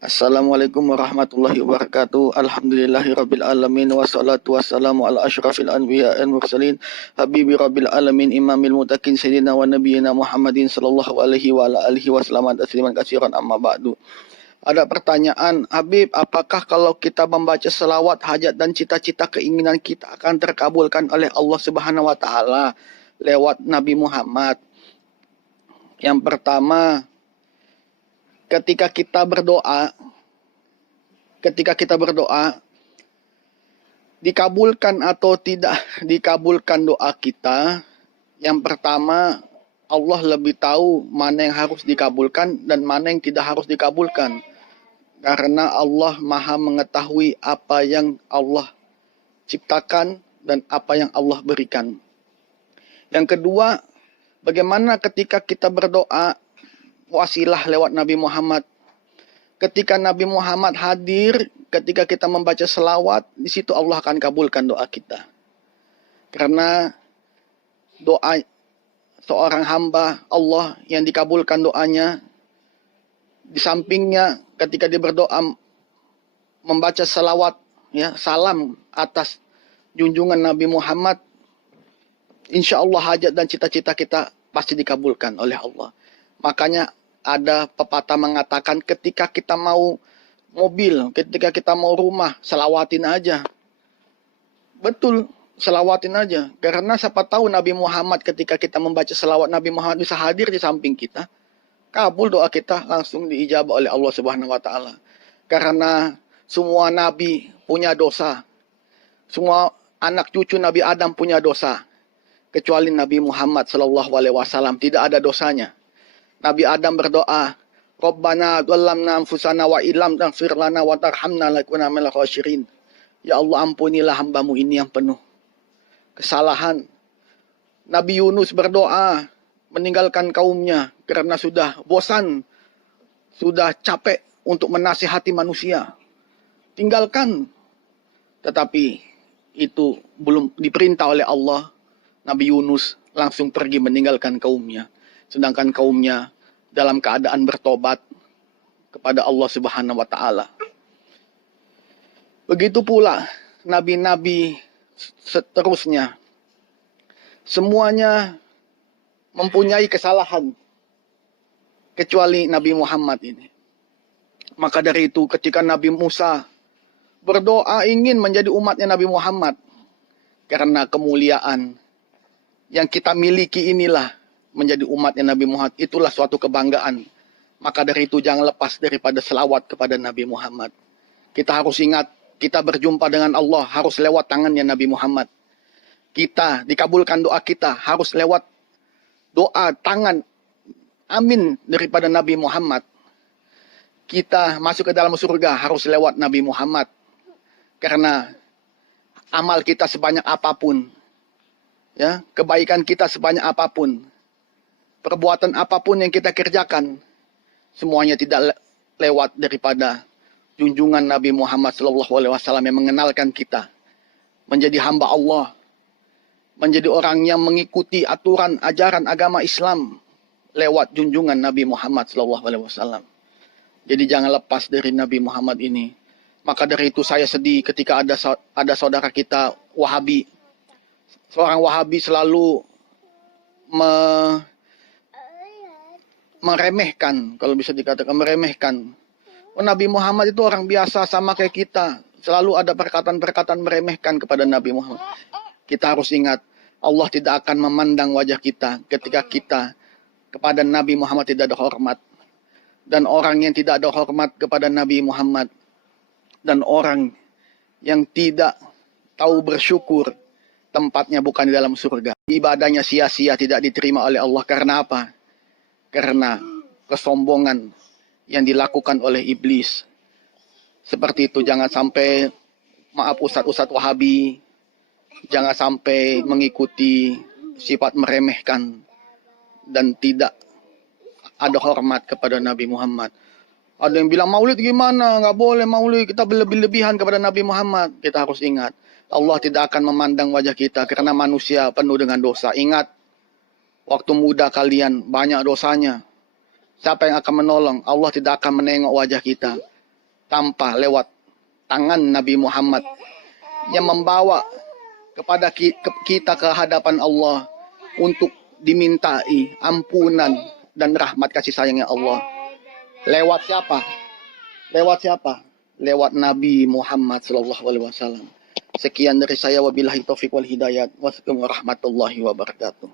Assalamualaikum warahmatullahi wabarakatuh. Alhamdulillahirabbil alamin wassalatu wassalamu ala asyrafil anbiya wal mursalin habibi rabbil alamin imamil muttaqin sayyidina wa nabiyyina Muhammadin sallallahu alaihi wa ala alihi wasallam tasliman katsiran amma ba'du. Ada pertanyaan, Habib, apakah kalau kita membaca selawat hajat dan cita-cita keinginan kita akan terkabulkan oleh Allah Subhanahu wa taala lewat Nabi Muhammad? Yang pertama, ketika kita berdoa, dikabulkan atau tidak dikabulkan doa kita, yang pertama, Allah lebih tahu mana yang harus dikabulkan dan mana yang tidak harus dikabulkan. Karena Allah Maha mengetahui apa yang Allah ciptakan dan apa yang Allah berikan. Yang kedua, bagaimana ketika kita berdoa wasilah lewat Nabi Muhammad. Ketika Nabi Muhammad hadir, ketika kita membaca selawat, di situ Allah akan kabulkan doa kita. Karena doa seorang hamba Allah yang dikabulkan doanya, di sampingnya ketika dia berdoa membaca selawat, ya, salam atas junjungan Nabi Muhammad, insya Allah hajat dan cita-cita kita pasti dikabulkan oleh Allah. Makanya ada pepatah mengatakan ketika kita mau mobil, ketika kita mau rumah, selawatin aja. Betul, selawatin aja. Karena siapa tahu Nabi Muhammad ketika kita membaca selawat Nabi Muhammad bisa hadir di samping kita. Kabul doa kita langsung diijabah oleh Allah Subhanahu wa taala. Karena semua nabi punya dosa. Semua anak cucu Nabi Adam punya dosa. Kecuali Nabi Muhammad sallallahu alaihi wasallam tidak ada dosanya. Nabi Adam berdoa, Rabbana dhallamna anfusana wa illam taghfir lana wa tarhamna lakuna minal khasirin. Ya Allah, ampunilah hambamu ini yang penuh kesalahan. Nabi Yunus berdoa meninggalkan kaumnya karena sudah bosan, sudah capek untuk menasihati manusia. Tinggalkan. Tetapi itu belum diperintah oleh Allah. Nabi Yunus langsung pergi meninggalkan kaumnya. Sedangkan kaumnya dalam keadaan bertobat kepada Allah Subhanahu wa taala. Begitu pula nabi-nabi seterusnya. Semuanya mempunyai kesalahan kecuali Nabi Muhammad ini. Maka dari itu ketika Nabi Musa berdoa ingin menjadi umatnya Nabi Muhammad, karena kemuliaan yang kita miliki inilah menjadi umatnya Nabi Muhammad, itulah suatu kebanggaan. Maka dari itu jangan lepas daripada selawat kepada Nabi Muhammad. Kita harus ingat, kita berjumpa dengan Allah harus lewat tangannya Nabi Muhammad. Kita dikabulkan doa kita harus lewat doa tangan amin daripada Nabi Muhammad. Kita masuk ke dalam surga harus lewat Nabi Muhammad. Karena amal kita sebanyak apapun, ya, kebaikan kita sebanyak apapun, perbuatan apapun yang kita kerjakan, semuanya tidak lewat daripada junjungan Nabi Muhammad SAW yang mengenalkan kita menjadi hamba Allah, menjadi orang yang mengikuti aturan ajaran agama Islam lewat junjungan Nabi Muhammad SAW. Jadi jangan lepas dari Nabi Muhammad ini. Maka dari itu saya sedih ketika ada saudara kita Wahabi. Seorang Wahabi selalu meremehkan, kalau bisa dikatakan meremehkan. Oh, Nabi Muhammad itu orang biasa sama kayak kita. Selalu ada perkataan-perkataan meremehkan kepada Nabi Muhammad. Kita harus ingat, Allah tidak akan memandang wajah kita ketika kita kepada Nabi Muhammad tidak ada hormat. Dan orang yang tidak ada hormat kepada Nabi Muhammad, dan orang yang tidak tahu bersyukur, tempatnya bukan di dalam surga. Ibadahnya sia-sia, tidak diterima oleh Allah. Karena apa? Karena kesombongan yang dilakukan oleh iblis. Seperti itu, jangan sampai, maaf ustadz-ustadz Wahabi, jangan sampai mengikuti sifat meremehkan dan tidak ada hormat kepada Nabi Muhammad. Ada yang bilang maulid gimana? Nggak boleh maulid, kita berlebih-lebihan kepada Nabi Muhammad. Kita harus ingat, Allah tidak akan memandang wajah kita karena manusia penuh dengan dosa. Ingat, waktu muda kalian banyak dosanya. Siapa yang akan menolong? Allah tidak akan menengok wajah kita. tanpa lewat tangan Nabi Muhammad yang membawa kepada kita ke hadapan Allah untuk dimintai ampunan dan rahmat kasih sayangnya Allah. Lewat siapa? Lewat siapa? Lewat Nabi Muhammad sallallahu alaihi wasallam. Sekian dari saya, wabillahi taufik wal hidayat. Wassalamualaikum warahmatullahi wabarakatuh.